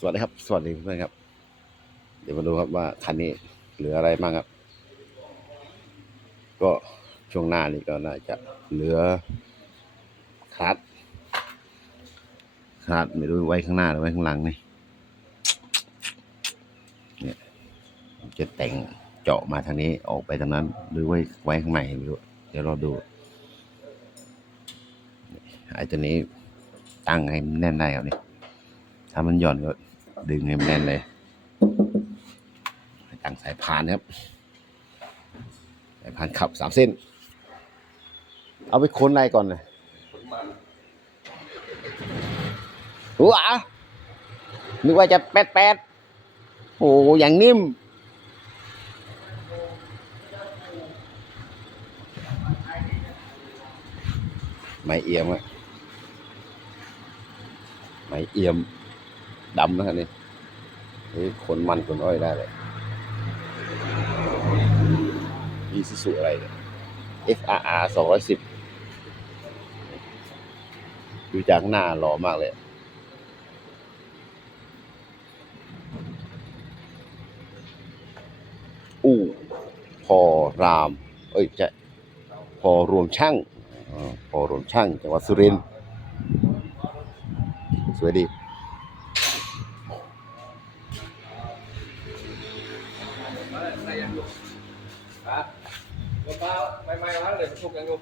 สวัสดีครับ สวัสดีเพื่อนครับ เดี๋ยวมาดูครับว่าคันนี้เหลืออะไรบ้างครับ ก็ช่วงหน้านี้ก็น่าจะเหลือคาดคาดไม่รู้ไว้ข้างหน้าหรือไว้ข้างหลังนี่เนี่ยจะแต่งเจาะมาทางนี้ออกไปทางนั้น หรือไว้ไว้ข้างในไม่รู้เดี๋ยวเราดูไอ้ตัวนี้ตั้งให้มันแน่นได้ครับนี่ถ้ามันหย่อนก็ ดึงให้มันแน่นเลยตั้งสายพานครับ สายพานขับสามเส้น เอาไปค้นอะไรก่อนเลยหัวนึกว่าจะแปดแปดโอ้อย่างนิ่มไม่เอียมอะไม่เอียม ดำนะครับนี่นี่ขนมันขนอ้อยได้เลยอีซูซูอะไรเนี่ย FRR สองร้อยสิบดูจากหน้าหล่อมากเลยอู่พอราม เอ้ยใช่พอรวมช่างอพอรวมช่างจังหวัดสุรินทร์สวยดี ยทุกยังอยู่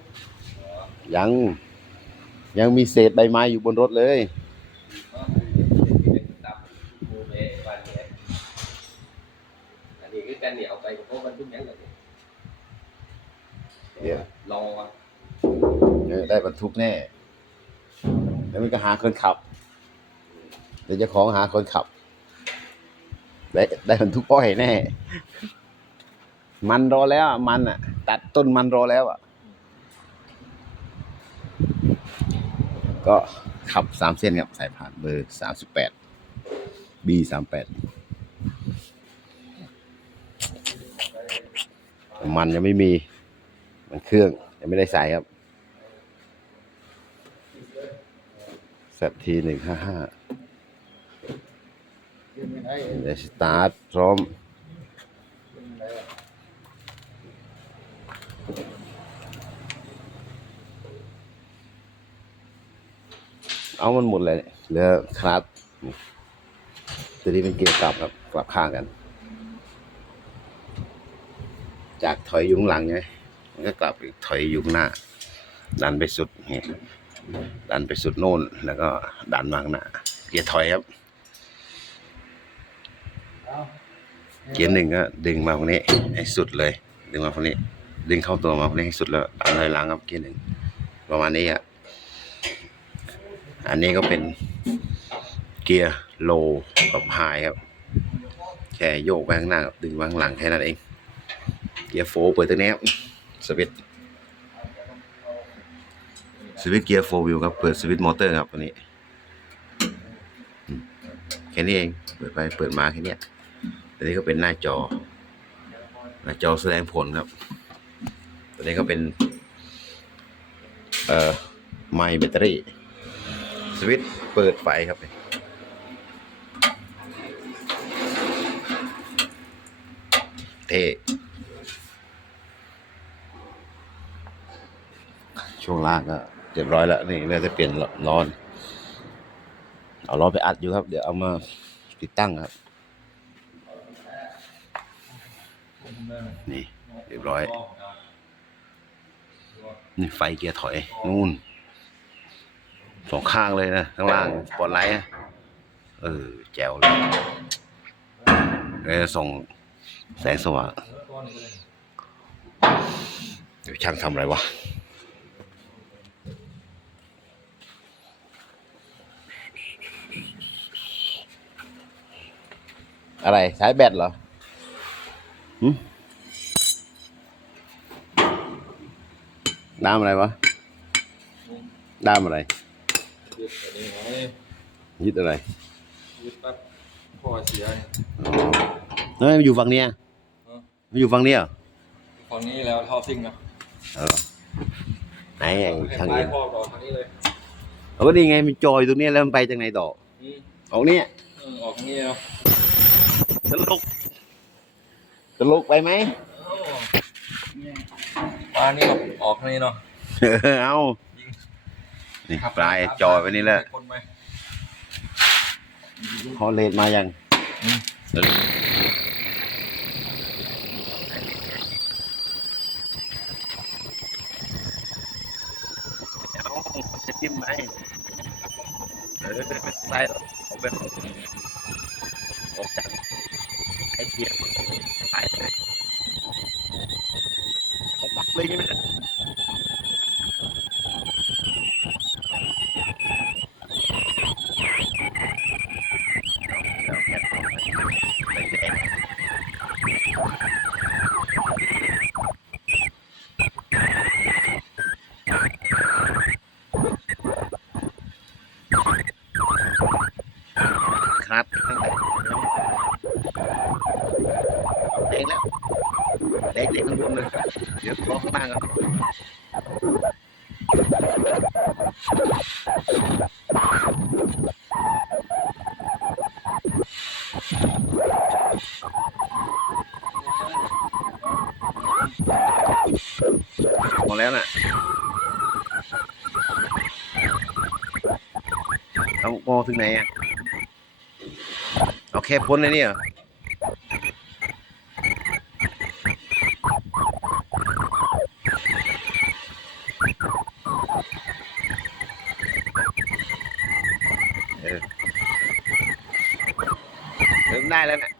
ยัง ยังมีเศษใบไม้อยู่บนรถเลยดับมูเบวันนี้อันนี้คือการเหนียวไปเพราะมันทุกอย่างเลย เดี๋ยวรอเดี๋ยวได้บรรทุกแน่ แล้วมันก็หาคนขับ เดี๋ยวเจ้าของหาคนขับ ได้ได้บรรทุกอ้อยแน่ มันรอแล้วอะมันอะ ตัดต้นมันรอแล้วอะ ก็ขับสามเส้นครับสายผ่านเบอร์สามสิบแปด B สามแปดมันยังไม่มี มันเครื่องยังไม่ได้ใส่ครับแซทีหนึ่งห้าห้าเดี๋ยวสตาร์ทพร้อม เอามันหมดเลยเหลือคลัตช์นี่ตัวนี้เป็นเกียร์กลับครับกลับข้างกัน จากถอยยุ้งหลังไงมันก็กลับถอยยุ้งหน้า ดันไปสุดนี่ดันไปสุดโน่น แล้วก็ดันมาข้างหน้าเกียร์ถอยครับ เกียร์หนึ่งก็ดึงมาตรงนี้ให้สุดเลย ดึงมาตรงนี้ ดึงเข้าตัวมาตรงนี้ให้สุดแล้วดันเลยหลังครับเกียร์หนึ่งประมาณนี้อะ อันนี้ก็เป็นเกียร์โลกับไฮครับแค่โยกไปข้างหน้ากับดึงมาข้างหลังแค่นั้นเอง เกียร์โฟร์เปิดตัวนี้ครับสวิตช์สวิตช์เกียร์โฟวิวครับ เปิดสวิตช์มอเตอร์ครับตัวนี้แค่นี้เอง เปิดไปเปิดมาแค่นี้ตัวนี้ก็เป็นหน้าจอ หน้าจอแสดงผลครับ ตัวนี้ก็เป็น เอ่อ ไมค์แบตเตอรี่ สวิตช์เปิดไฟครับเท่ช่วงล่างก็เรียบร้อยแล้วนี่เราจะเปลี่ยนล้อนเอาล้อไปอัดอยู่ครับ เดี๋ยวเอามาติดตั้งครับ นี่ เรียบร้อย นี่ไฟเกียร์ถอย นู่น สองข้างเลยนะ ข้างล่างปอตไลท์อะเออ แจ๋วเลยเลยส่งแสงสว่างเดี๋ยวช่างทำอะไรวะอะไรสายแบตเหรอหึด้ามอะไรวะด้ามอะไร ยึดอันนี้ไงยึดอะไรยึดปั๊บพ่อเสียอ๋อเฮ้ยมันอยู่ฝั่งเนี้ยมันอยู่ฝั่งเนี้ยเหรอฝั่งนี้แล้วท่อซิ่งนะเออไหนไอ้ทางเอ็เอ็นนพ่อต่อทางนี้เลยเอาก็นี่ไงมันจอยตรงเนี้ยแล้วมันไปจากไหนต่ออืมออกเนี้ยเออออกนี่เนาะตลกตลกไปไหมปลานี่ก็ออกนี่เนาะเออเอา นี่ปลายจอยไปนี่แหละคนไหมเขาเลดมายังอืมเอาจะจิ้มไหมเออไม่ใส่หรอกเอาแบบออกจากไอเทียมไปเลยเอาปักเลยใช่ไหมเอาแค่ตรงนั้นแดงๆครับแดงแล้วแดงเด็กข้างบนเลยเดี๋ยวรอข้างล่างครับหมดแล้วนะ่ะเอามอถึงไหนอะ เอาแค่พ้นเลยเนี่ย อเออเริ่มได้แล้วนะ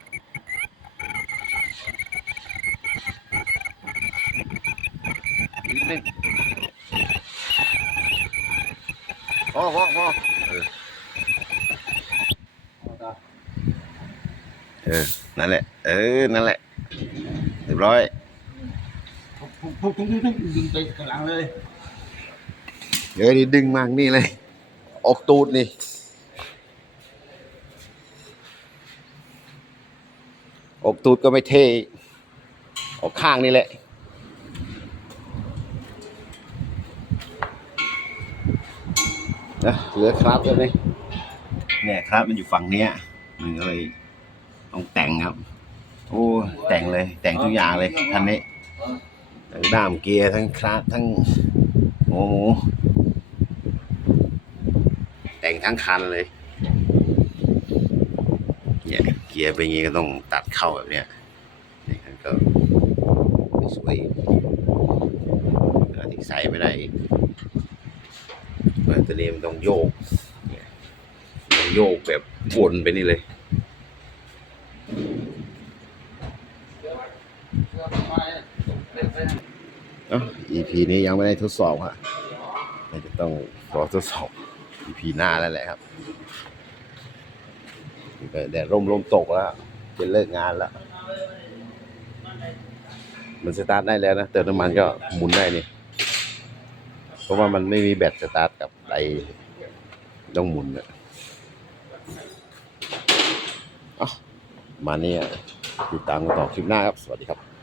อีกนิดนึงพอพอพอเออเออ นั่นแหละ เออ นั่นแหละ เรียบร้อยปุ๊บปุ๊บปุ๊บปุ๊บปุ๊บยิงไปข้างหลังเลย เดี๋ยวนี้ดึงมากนี่เลย ออกตูดนี่ ออกตูดก็ไม่เท่ออกข้างนี่แหละนะเหลือครับแล้วนี่เนี่ยครับมันอยู่ฝั่งเนี้ยมันก็เลยต้องแต่งครับ โอ้แต่งเลย แต่งทุกอย่างเลยคันนี้ทั้งด้ามเกียร์ทั้งคราฟทั้งโอ้โหแต่งทั้งคันเลย กียร์เป็นอย่างงี้ก็ต้องตัดเข้าแบบเนี้ยนี่มันก็ไม่สวยกแล้วที่ใส่ไม่ได้อีกมันตัวนี้มันต้องโยกเนี่ยต้องโยกแบบวนไปนี่เลยเอ้า EP นี้ยังไม่ได้ทดสอบฮะจะต้องรอทดสอบ EP หน้าแล้วแหละครับ แดดร่มลมตกแล้วจะเลิกงานแล้ว มันสตาร์ทได้แล้วนะเติมน้ำมันก็หมุนได้นี่เพราะว่ามันไม่มีแบตสตาร์ทกับไอต้องหมุนอะอ้ามาเนี่ยติดตามกันต่อคลิปหน้าครับ สวัสดีครับ